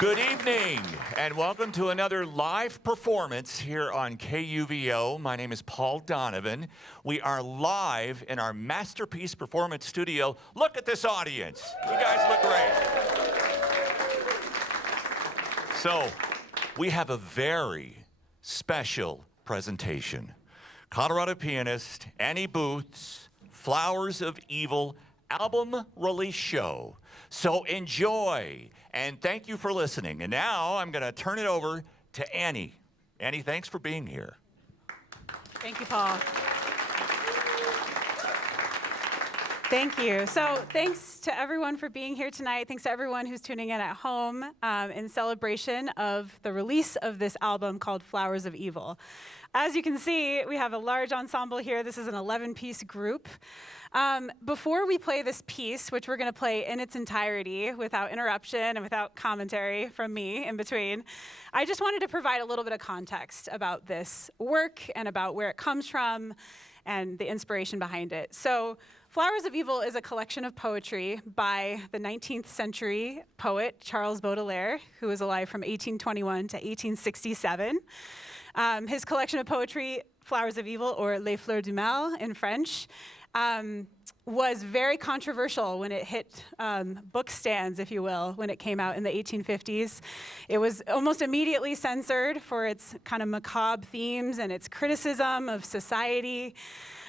Good evening, and welcome to another live performance here on KUVO. My name is Paul Donovan. We are live in our Masterpiece Performance Studio. Look at this audience. You guys look great. So, we have a very special presentation. Colorado pianist Annie Booth's Flowers of Evil album release show. So enjoy, and thank you for listening. And now I'm going to turn it over to Annie. Annie, thanks for being here. Thank you, Paul. Thank you. So thanks to everyone for being here tonight. Thanks to everyone who's tuning in at home in celebration of the release of this album called Flowers of Evil. As you can see, we have a large ensemble here. This is an 11-piece group. Before we play this piece, which we're going to play in its entirety without interruption and without commentary from me in between, I just wanted to provide a little bit of context about this work and about where it comes from and the inspiration behind it. So, Flowers of Evil is a collection of poetry by the 19th century poet Charles Baudelaire, who was alive from 1821 to 1867. His collection of poetry, Flowers of Evil, or Les Fleurs du Mal in French, was very controversial when it hit book stands, if you will, when it came out in the 1850s. It was almost immediately censored for its kind of macabre themes and its criticism of society.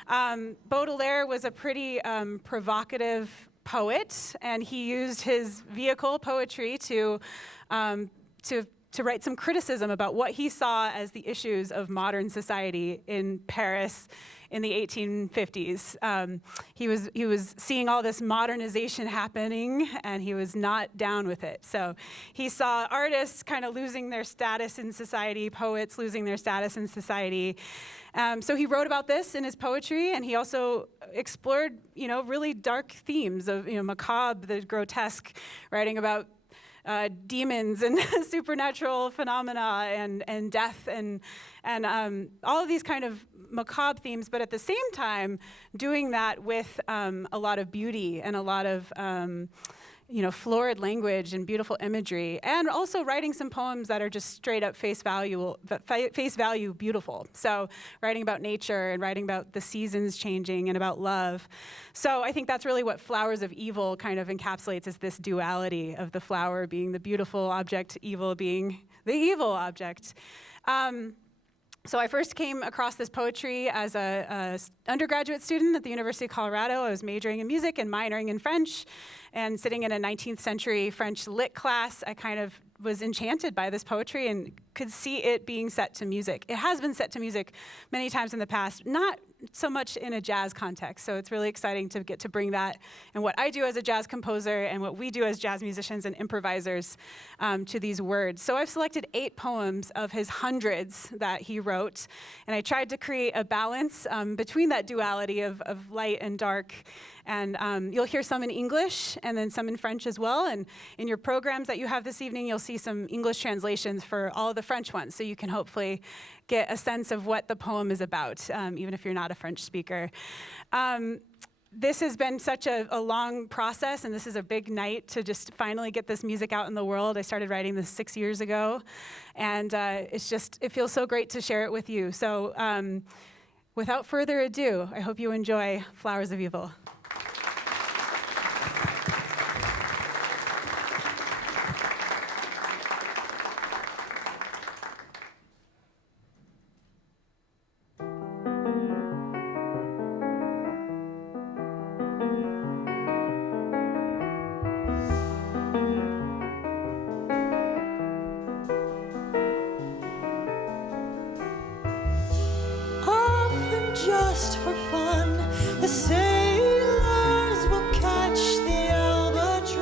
Baudelaire was a pretty provocative poet, and he used his vehicle, poetry, to write some criticism about what he saw as the issues of modern society in Paris in the 1850s. He was seeing all this modernization happening, and he was not down with it. So he saw artists kind of losing their status in society, poets losing their status in society. So he wrote about this in his poetry, and he also explored, really dark themes of, macabre, the grotesque, writing about demons and supernatural phenomena and death and all of these kind of macabre themes, but at the same time doing that with a lot of beauty and a lot of florid language and beautiful imagery, and also writing some poems that are just straight up face value beautiful. So writing about nature and writing about the seasons changing and about love. So I think that's really what Flowers of Evil kind of encapsulates, is this duality of the flower being the beautiful object, evil being the evil object. So I first came across this poetry as a undergraduate student at the University of Colorado. I was majoring in music and minoring in French, and sitting in a 19th century French lit class, I kind of was enchanted by this poetry and could see it being set to music. It has been set to music many times in the past, not so much in a jazz context. So it's really exciting to get to bring that and what I do as a jazz composer and what we do as jazz musicians and improvisers to these words. So I've selected 8 poems of his hundreds that he wrote, and I tried to create a balance between that duality of light and dark. And you'll hear some in English and then some in French as well. And in your programs that you have this evening, you'll see some English translations for all of the French ones, so you can hopefully get a sense of what the poem is about, even if you're not a French speaker. This has been such a long process, and this is a big night to just finally get this music out in the world. I started writing this 6 years ago, and it feels so great to share it with you. So without further ado, I hope you enjoy Flowers of Evil. Just for fun, the sailors will catch the albatross,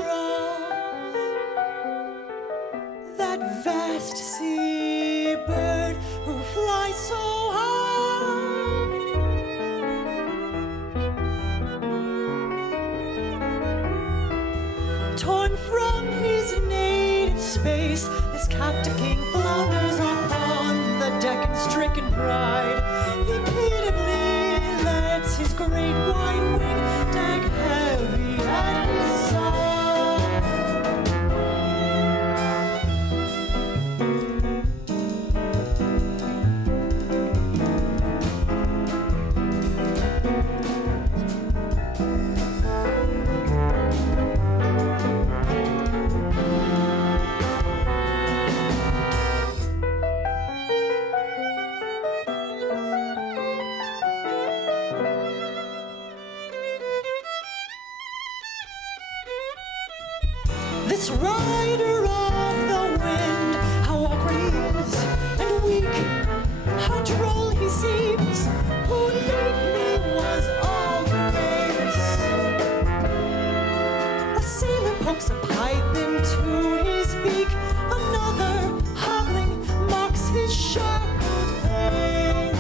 that vast seabird who flies so high. Torn from his native space, this captive king flounders upon the deck in stricken pride. He pitiably lets his great white wing drag heavy at his side. this rider of the wind, how awkward he is and weak, how droll he seems, who lately was all grace. A sailor pokes a pipe into his beak, another hobbling mocks his shackled pace.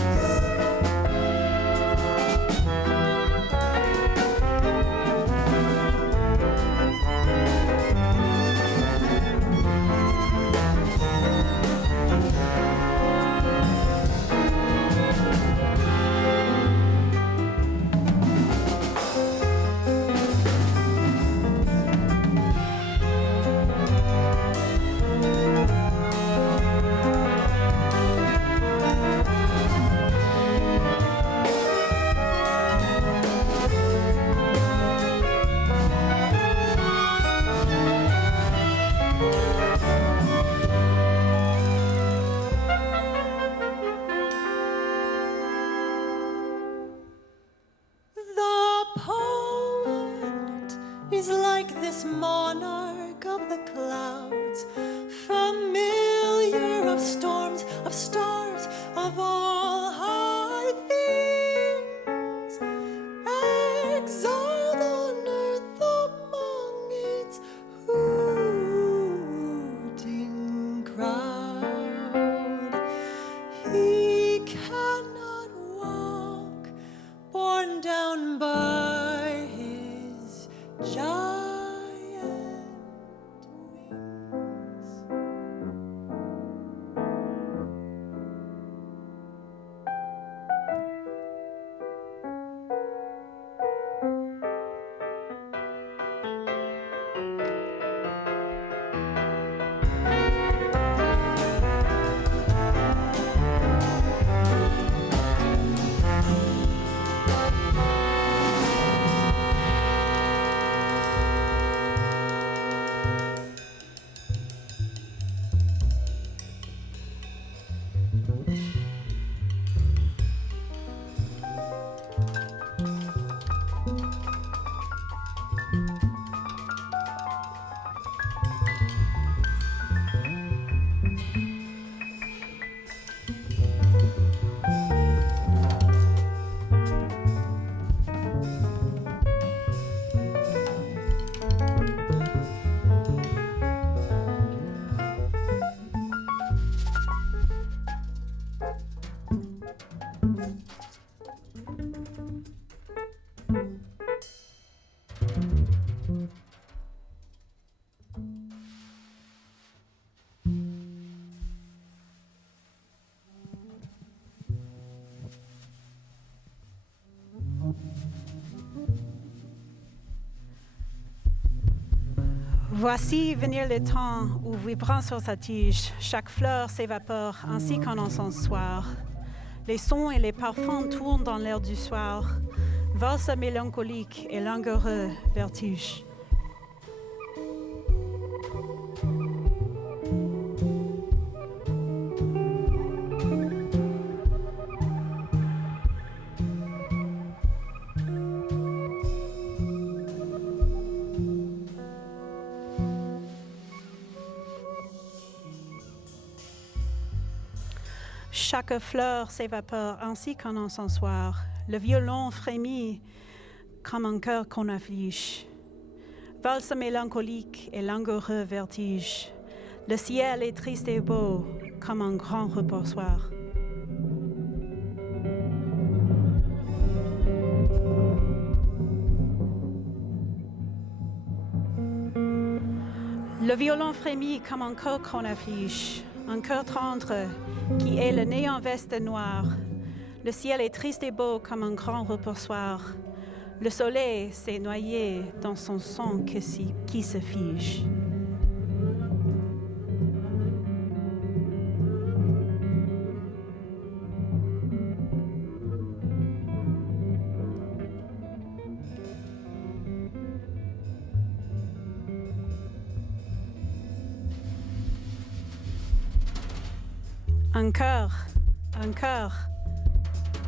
Is like this monarch of the clouds, familiar of storms, of stars, of all high things, exiled on earth among its hooting crowd. He cannot walk, borne down by his giant wings. Voici venir le temps où, vibrant sur sa tige, chaque fleur s'évapore ainsi qu'un encensoir. Les sons et les parfums tournent dans l'air du soir, valse mélancolique et langoureux vertige. Chaque fleur s'évapore ainsi qu'un encensoir. Le violon frémit comme un cœur qu'on afflige. Valse mélancolique et langoureux vertige. Le ciel est triste et beau comme un grand reposoir. Le violon frémit comme un cœur qu'on afflige. Un cœur tendre qui est le nez en veste noire. Le ciel est triste et beau comme un grand reposoir. Le soleil s'est noyé dans son sang qui se fige.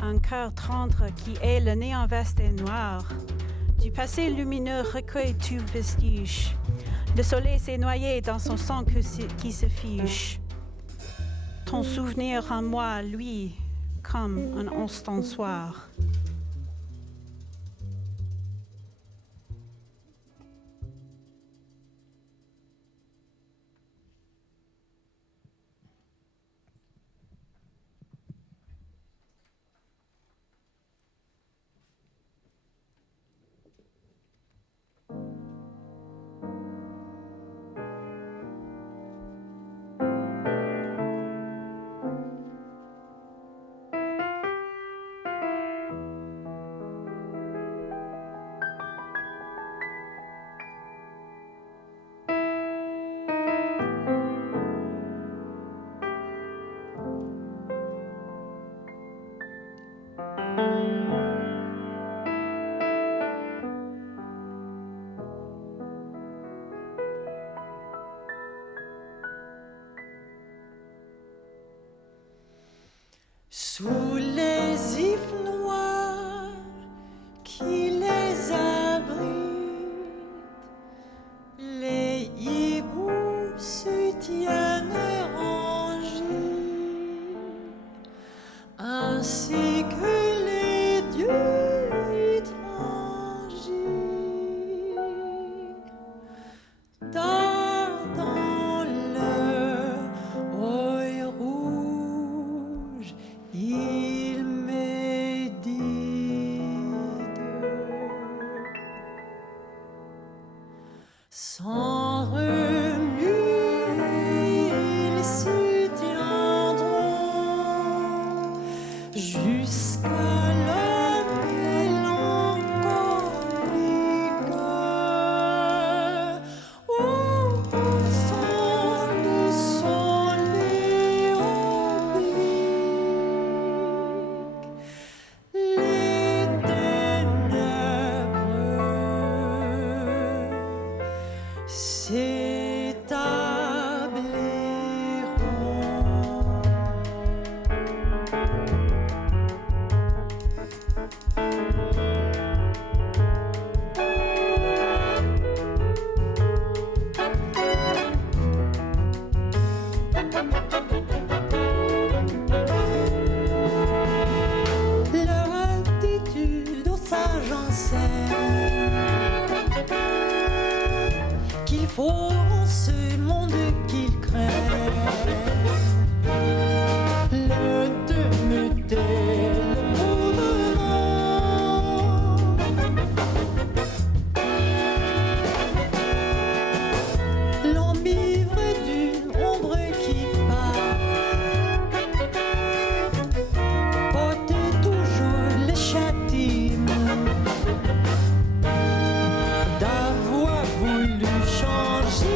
Un cœur tendre qui est le nez en veste et noir. Du passé lumineux recueille tout vestige. Le soleil s'est noyé dans son sang qui se fiche. Ton souvenir en moi, lui, comme un instant soir. Sous les ifs noirs qui les abritent, les hiboux se tiennent rangés, ainsi que les dieux étrangers. Dans leur œil rouge, ils méditent. Sans remuer, ils se tiendront jusqu'à la mélancolique. Ensemble sont les obliques, les ténèbres s'établiront. Leur attitude aux sages enseigne qu'il faut en ce monde qu'ils craignent le demeter, le mouvement, l'emivre d'une ombre qui part, porter toujours le châtiment d'avoir voulu changer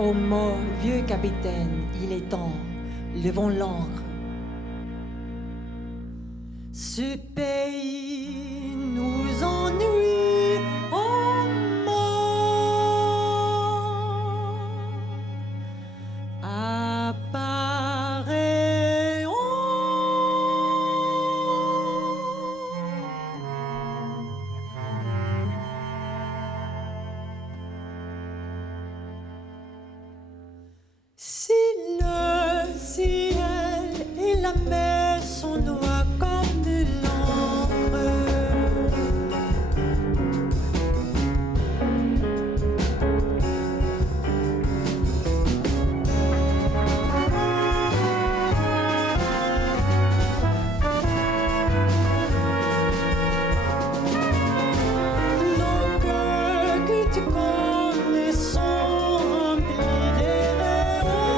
Ô mon vieux capitaine, il est temps, levons l'ancre. Ce pays nous ennuie en mort. Apparaît si le ciel et la mer sont noirs comme de l'encre, nos cœurs que tu connais sont remplis des rayons.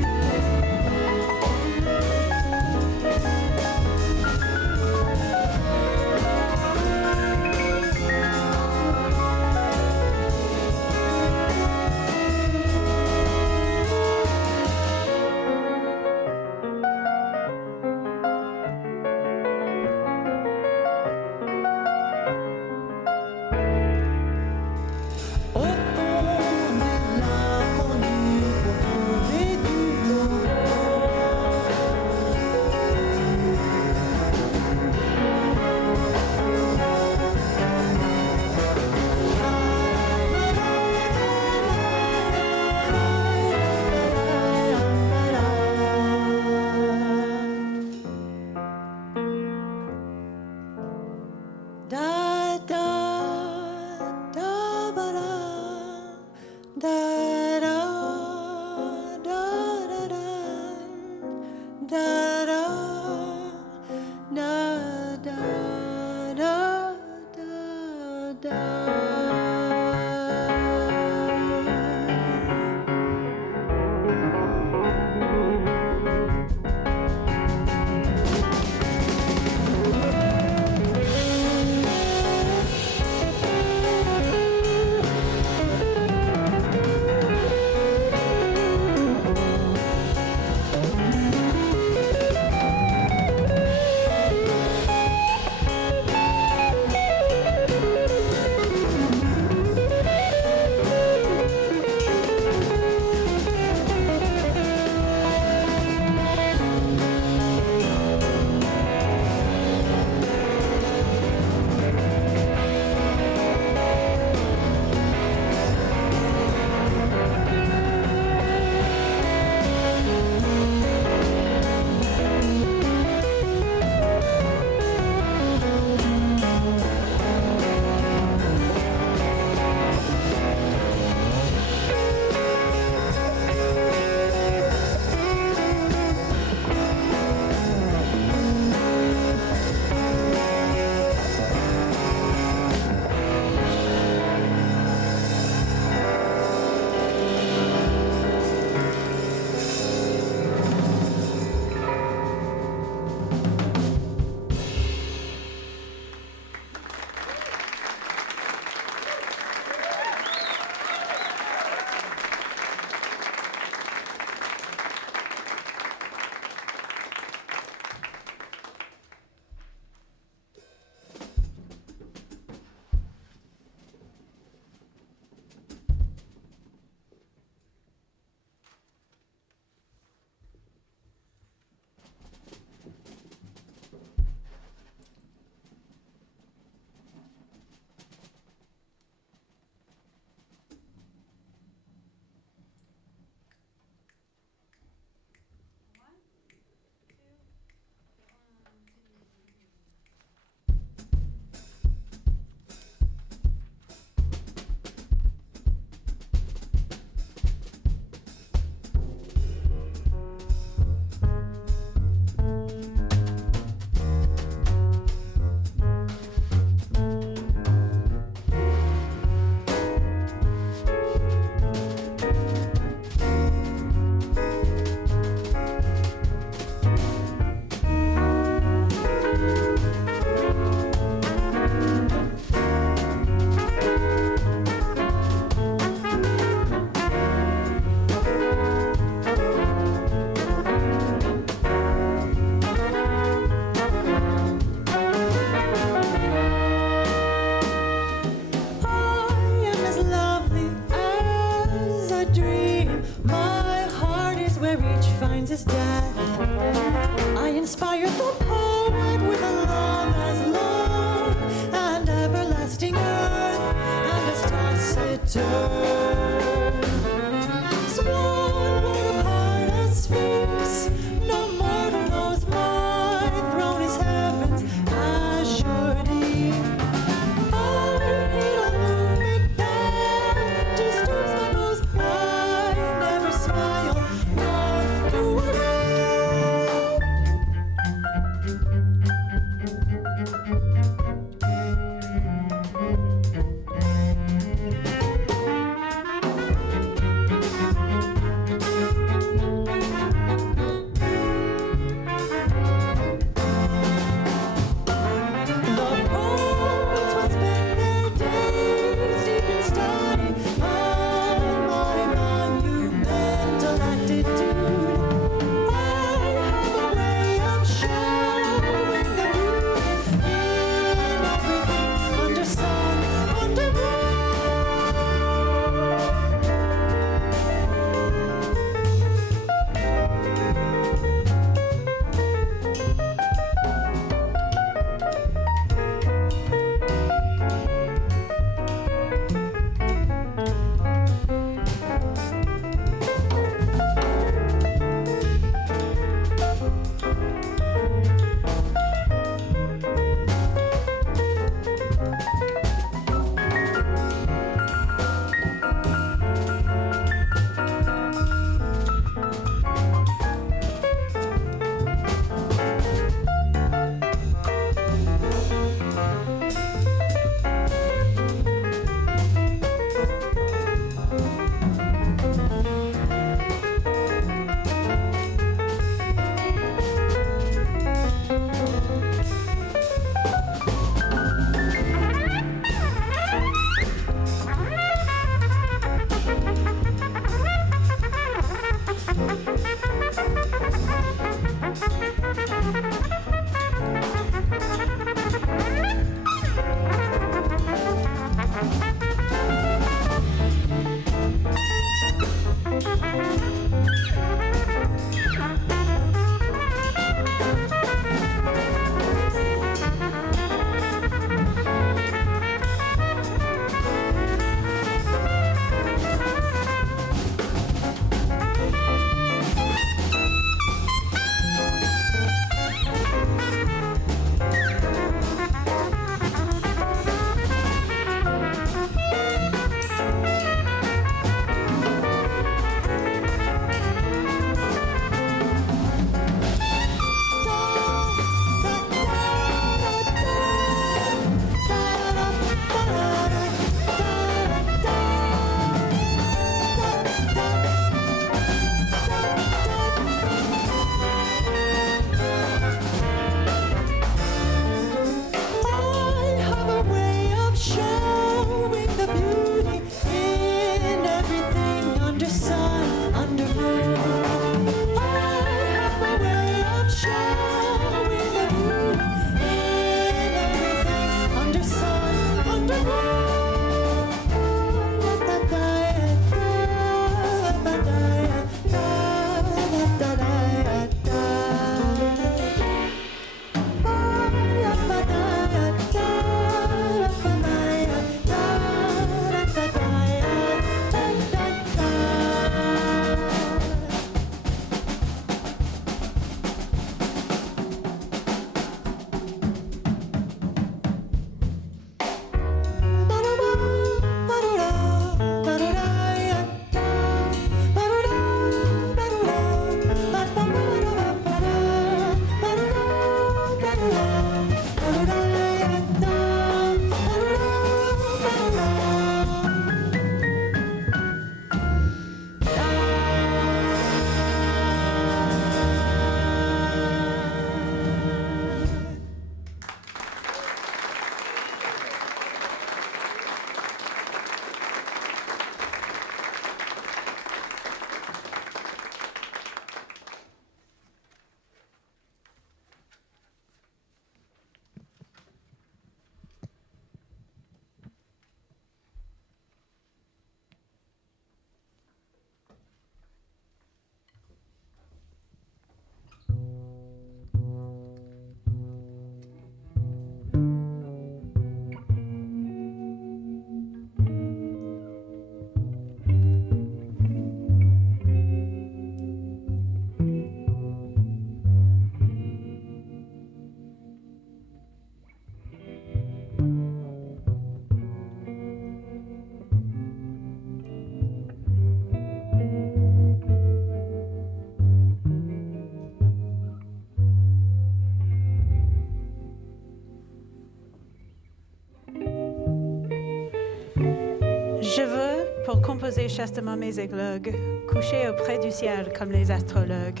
pour composer chastement mes églogues, couchés auprès du ciel comme les astrologues.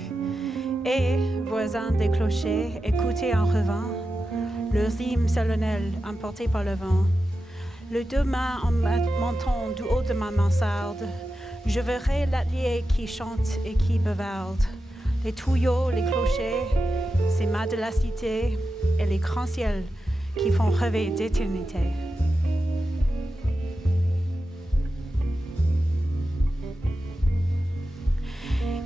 Et, voisins des clochers, écoutez en revint le rime solennel emporté par le vent. Le deux mains en menton du haut de ma mansarde, je verrai l'atelier qui chante et qui bavarde. Les tuyaux, les clochers, ces mâts de la cité et les grands ciels qui font rêver d'éternité.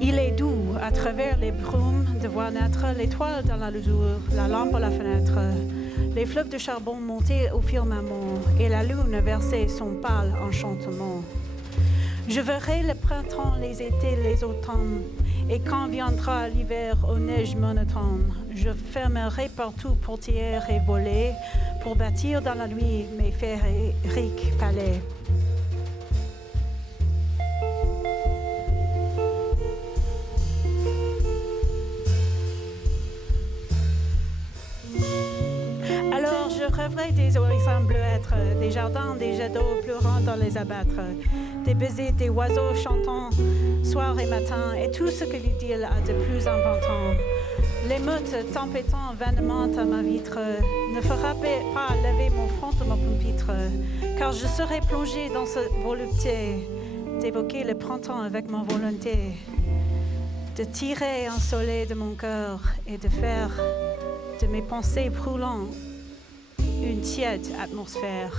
Il est doux, à travers les brumes, de voir naître l'étoile dans la lusure, la lampe à la fenêtre, les fleuves de charbon monter au firmament et la lune verser son pâle enchantement. Je verrai le printemps, les étés, les automnes, et quand viendra l'hiver aux neiges monotones, je fermerai partout portières et volets pour bâtir dans la nuit mes féeriques palais. Rêverai des horizons bleuâtres, des jardins, des jets d'eau pleurant dans les abâtres, des baisers des oiseaux chantant soir et matin, et tout ce que l'idylle a de plus inventant. L'émeute tempêtant vainement à ma vitre ne fera pas lever mon front de mon pupitre, car je serai plongé dans cette volupté d'évoquer le printemps avec ma volonté, de tirer un soleil de mon cœur et de faire de mes pensées brûlantes une tiède atmosphère.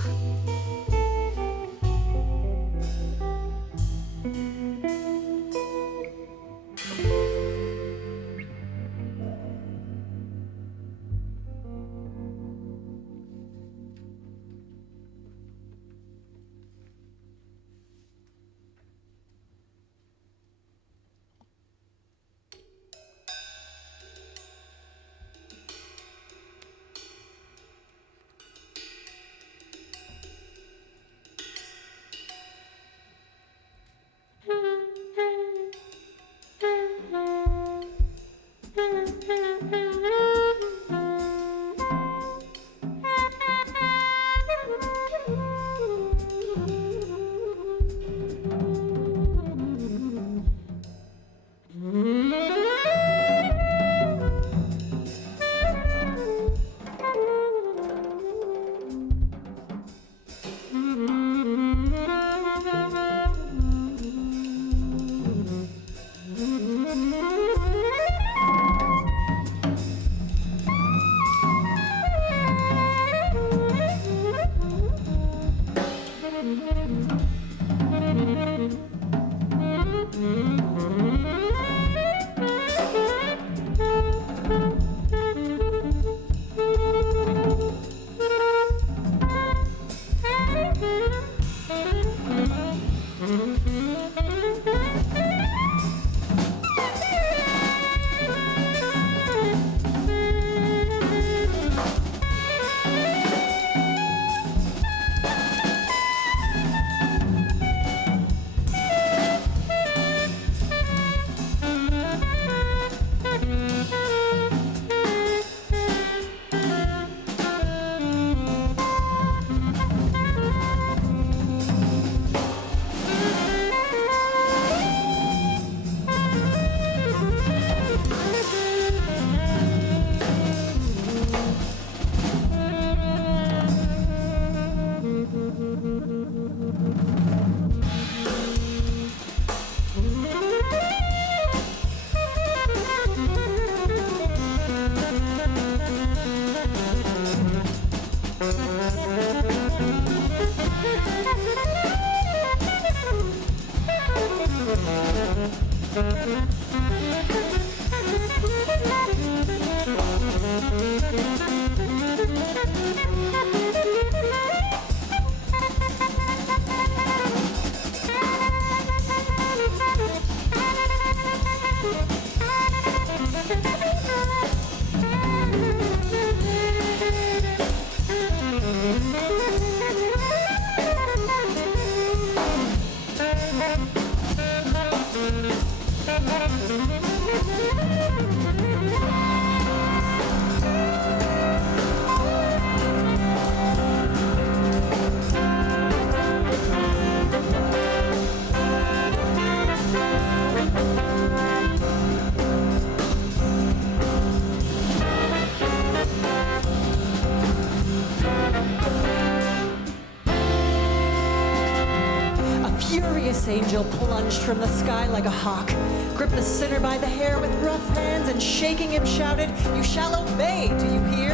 furious angel plunged from the sky like a hawk, gripped the sinner by the hair with rough hands, and shaking him shouted, "You shall obey, do you hear?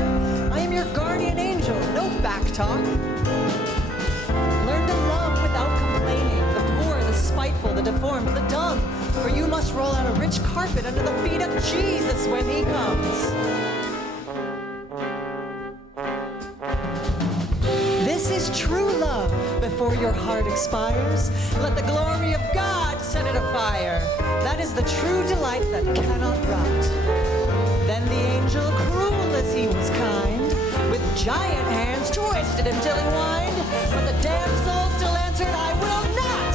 I am your guardian angel, no back talk. Learn to love without complaining, the poor, the spiteful, the deformed, the dumb, for you must roll out a rich carpet under the feet of Jesus when he comes." This is true love before your heart expires. Let the glory of God set it afire. That is the true delight that cannot rot. Then the angel, cruel as he was kind, with giant hands twisted him till he whined. But the damned soul still answered, "I will not."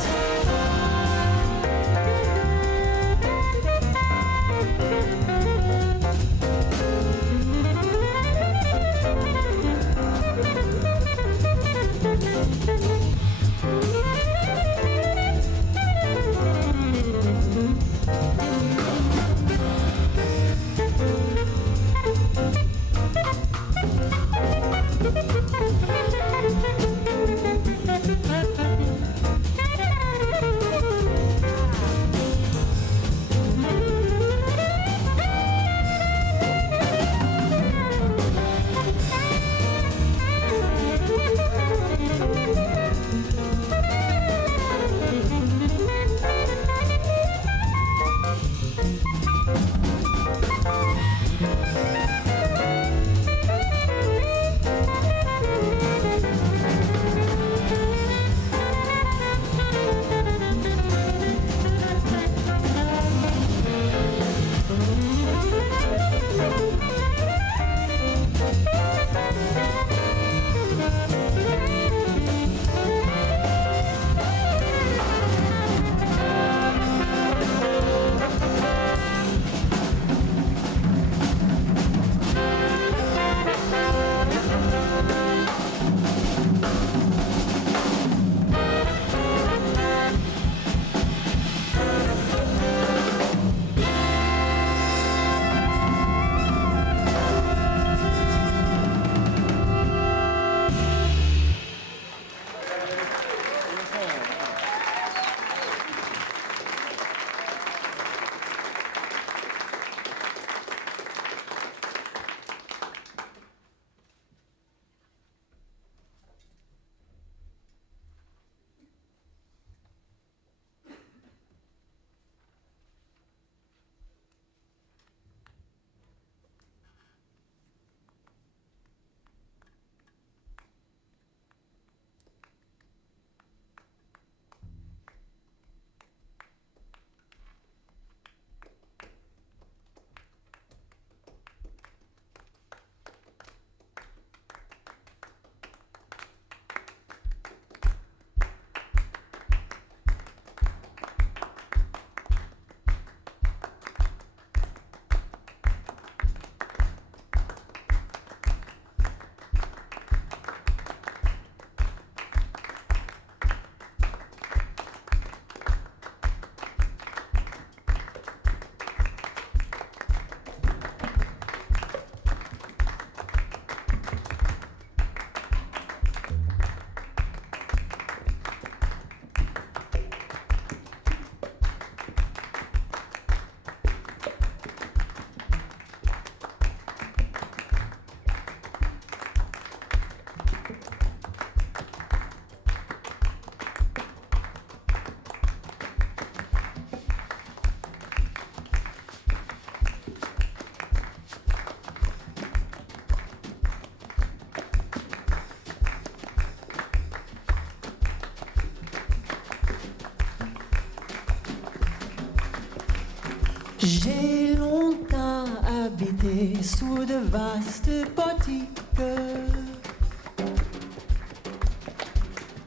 J'ai longtemps habité sous de vastes portiques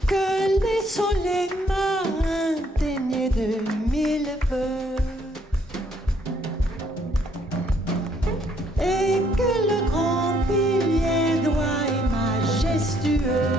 que les soleils marins teignaient de mille feux et que le grand pilier droit et majestueux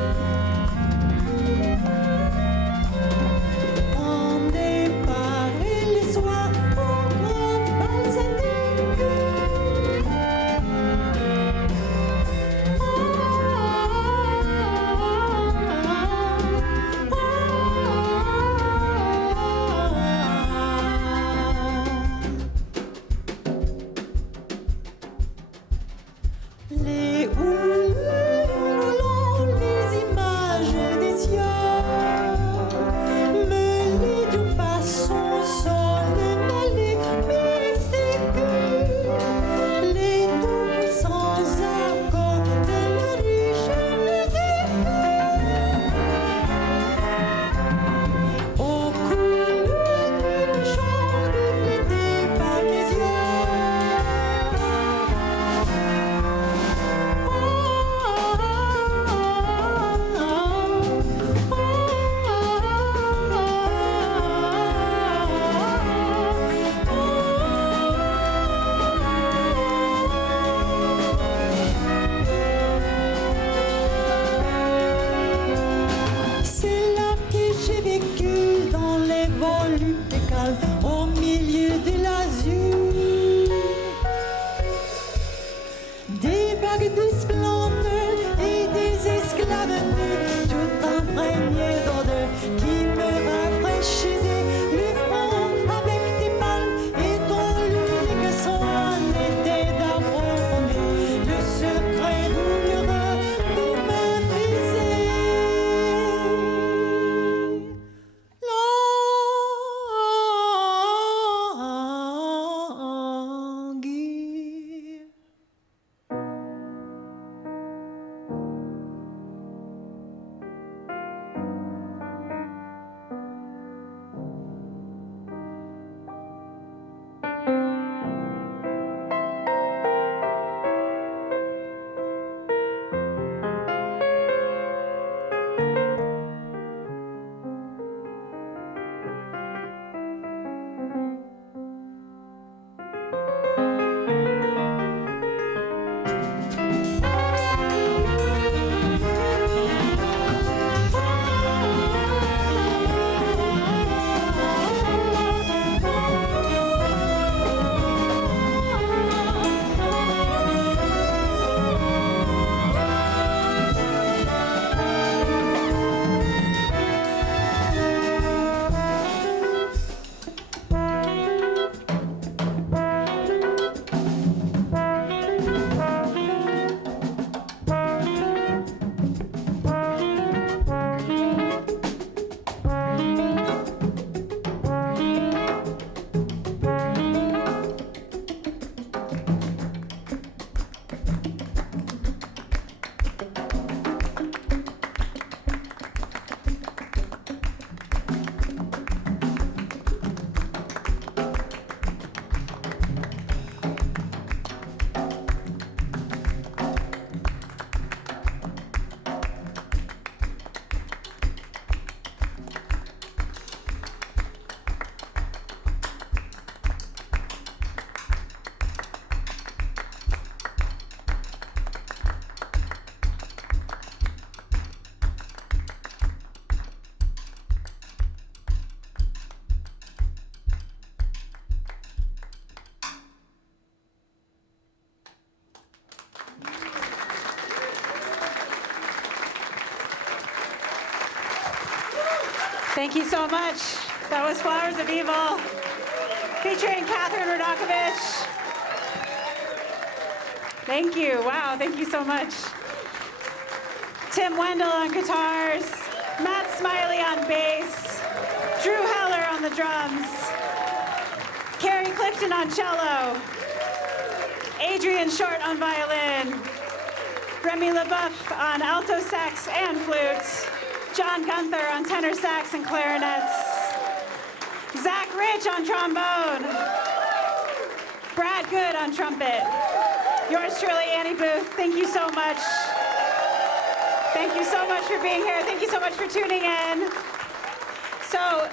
Thank you so much. That was Flowers of Evil, featuring Kathryn Radakovich. Thank you. Wow, thank you so much. Tim Wendell on guitars, Matt Smiley on bass, Drew Heller on the drums, Carrie Clifton on cello, Adrian Short on violin, Remy LeBeouf on alto sax and flute, John Gunther on tenor sax and clarinets, Zach Rich on trombone, Brad Good on trumpet. Yours truly, Annie Booth. Thank you so much. Thank you so much for being here. Thank you so much for tuning in. So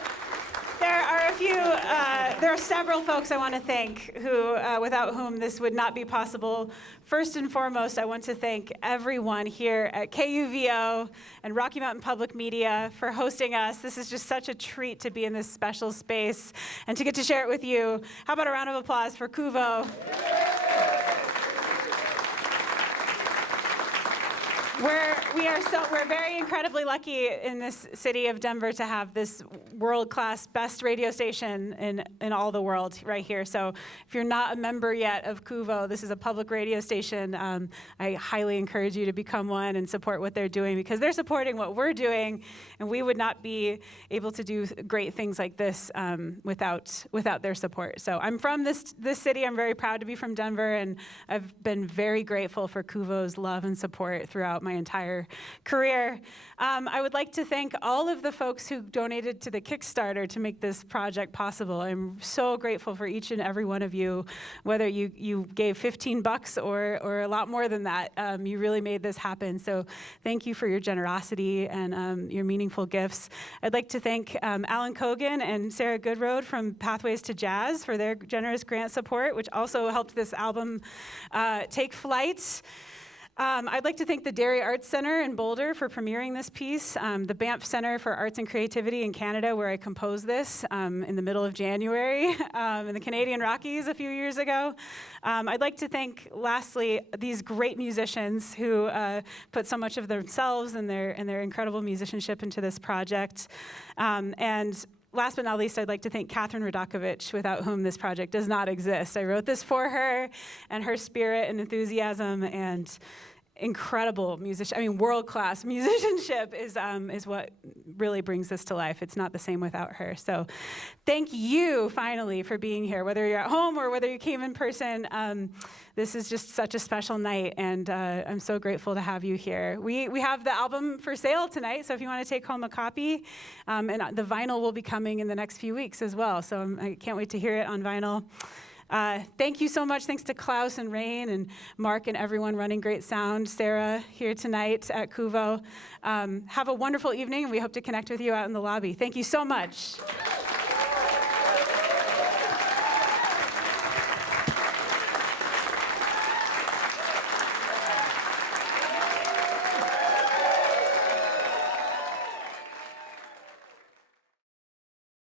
there are several folks I want to thank who, without whom this would not be possible. First and foremost, I want to thank everyone here at KUVO and Rocky Mountain Public Media for hosting us. This is just such a treat to be in this special space and to get to share it with you. How about a round of applause for KUVO? We're very incredibly lucky in this city of Denver to have this world-class best radio station in all the world right here. So if you're not a member yet of KUVO, this is a public radio station. I highly encourage you to become one and support what they're doing, because they're supporting what we're doing, and we would not be able to do great things like this without their support. So I'm from this city. I'm very proud to be from Denver, and I've been very grateful for KUVO's love and support throughout my entire career. I would like to thank all of the folks who donated to the Kickstarter to make this project possible. I'm so grateful for each and every one of you, whether you gave $15 or a lot more than that. You really made this happen. So thank you for your generosity and your meaningful gifts. I'd like to thank Alan Cogan and Sarah Goodroad from Pathways to Jazz for their generous grant support, which also helped this album take flight. I'd like to thank the Derry Arts Center in Boulder for premiering this piece, the Banff Center for Arts and Creativity in Canada, where I composed this in the middle of January in the Canadian Rockies a few years ago. I'd like to thank, lastly, these great musicians who put so much of themselves and their incredible musicianship into this project. And last but not least, I'd like to thank Kathryn Radakovich, without whom this project does not exist. I wrote this for her, and her spirit and enthusiasm and incredible world-class musicianship is what really brings this to life. It's not the same without her. So thank you, finally, for being here, whether you're at home or whether you came in person. This is just such a special night, and I'm so grateful to have you here. We have the album for sale tonight, so if you want to take home a copy, and the vinyl will be coming in the next few weeks as well, so I can't wait to hear it on vinyl. Thank you so much. Thanks to Klaus and Rain and Mark and everyone running Great Sound, Sarah here tonight at KUVO. Have a wonderful evening, and we hope to connect with you out in the lobby. Thank you so much.